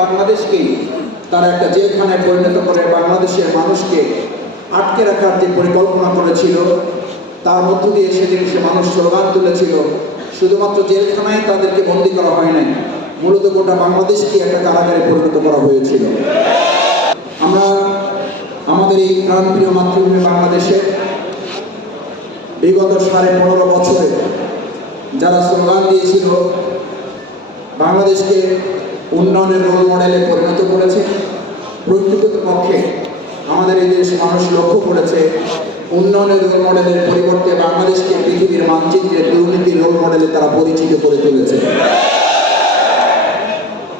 বাংলাদেশকেই তারা একটা জেলখানায় পরিণত করে বাংলাদেশের মানুষকে আটকে রাখার যে পরিকল্পনা করেছিল, তার মধ্য দিয়ে সেদিন সে মানুষ স্লোগান তুলেছিল। শুধুমাত্র জেলখানায় তাদেরকে বন্দী করা হয় নাই, মূলত গোটা বাংলাদেশকে একটা কারাগারে পরিণত করা হয়েছিল। আমরা আমাদের এই প্রাণপ্রিয় মাতৃভূমি বাংলাদেশে বিগত 15.5 বছরে যারা স্লোগান দিয়েছিল, বাংলাদেশকে উন্নয়নের রোল মডেলে পরিণত করেছে, প্রকৃতপক্ষে আমাদের এই দেশ মানুষ লক্ষ্য করেছে উন্নয়নের রোল মডেলের পরিবর্তে বাংলাদেশকে পৃথিবীর মানচিত্রে দুর্নীতির রোল মডেলে তারা পরিচিত করে তুলেছে।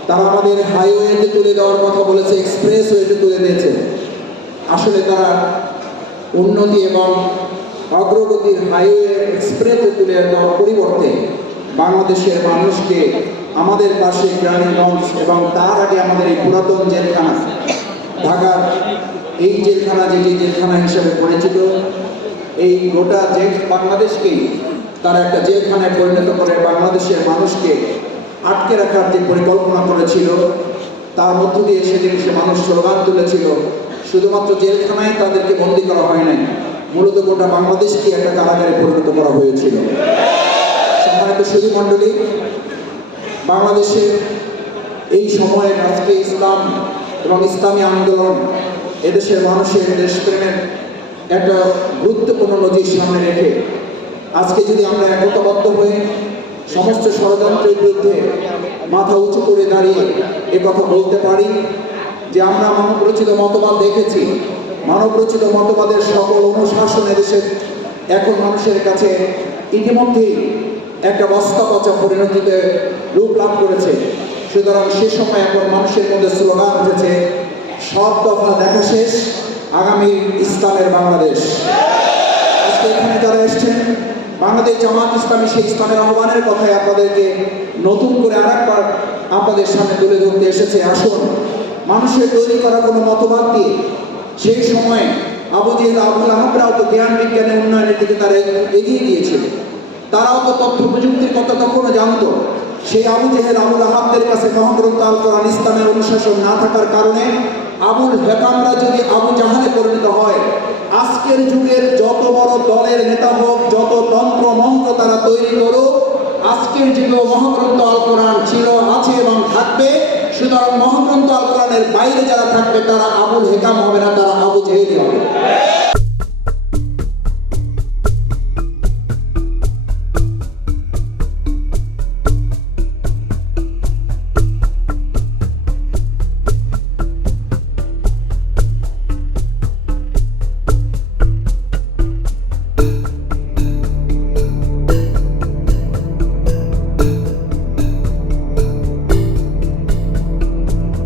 তারা আমাদের হাইওয়েতে তুলে দেওয়ার কথা বলেছে, এক্সপ্রেস ওয়েতে তুলে দিয়েছে। আসলে তারা উন্নতি এবং অগ্রগতির হাইওয়ে এক্সপ্রেসে তুলে দেওয়ার পরিবর্তে বাংলাদেশের মানুষকে আমাদের পাশে গ্রামীণগঞ্জ এবং তার আগে আমাদের এই পুরাতন জেলখানা ঢাকার এই জেলখানা, যেটি জেলখানা হিসেবে পরিচিত, এই গোটা বাংলাদেশকেই তারা একটা জেলখানায় পরিণত করে বাংলাদেশের মানুষকে আটকে রাখার যে পরিকল্পনা করেছিল, তার মধ্য দিয়ে সেদিন সে মানুষ স্লোগান তুলেছিল। শুধুমাত্র জেলখানায় তাদেরকে বন্দী করা হয় নাই, মূলত গোটা বাংলাদেশকে একটা কারাগারে পরিণত করা হয়েছিল। সম্মানিত সুধী মণ্ডলী, বাংলাদেশে এই সময়ে আজকে ইসলাম এবং ইসলামী আন্দোলন এদেশের মানুষের দেশপ্রেমের একটা গুরুত্বপূর্ণ নজির সামনে রেখে আজকে যদি আমরা একতাবদ্ধ হয়ে সমস্ত ষড়যন্ত্রের বিরুদ্ধে মাথা উঁচু করে দাঁড়িয়ে কথা বলতে পারি যে আমরা মানবরচিত মতবাদ দেখেছি, মানবরচিত মতবাদের সকল অনুশাসন এদেশের এখন মানুষের কাছে ইতিমধ্যেই একটা বস্তা পচা পরিণতিতে রূপ লাভ করেছে। সুতরাং সে সময় এখন মানুষের মধ্যে স্লোগান উঠেছে, সব দফা দেখা শেষ, আগামী ইসলামের বাংলাদেশ। আজকে এখানে যারা এসছেন, বাংলাদেশ জামাত ইসলামী সেই ইসলামের আহ্বানের কথায় আপনাদেরকে নতুন করে আরেকবার আপনাদের সামনে তুলে ধরতে এসেছে। আসুন, মানুষের তৈরি করা কোনো মতবাদ দিয়ে সেই সময় আবু জেহেল আবুল আহাবরাও তো জ্ঞান বিজ্ঞানের উন্নয়নের দিকে তারা এগিয়ে গিয়েছিল, তারাও তো তথ্য প্রযুক্তির কথা তখনও জানতো। সেই আবু জেহেল আবুল আহাবদের কাছে মহাগ্রন্থ আল কোরআন ইসলামের অনুশাসন না থাকার কারণে আবুল হেকামরা যদি আবু জাহালে পরিণত হয়, আজকের যুগের যত বড় দলের নেতা হোক, যত তন্ত্র মন্ত্র তারা তৈরি করুক, আজকের যুগেও মহাগ্রন্থ আল কোরআন ছিল, আছে এবং থাকবে। সুতরাং মহাগ্রন্থ আল কোরআনের বাইরে যারা থাকবে তারা আবুল হেকাম হবে না, তারা আবু জেহেল হবে।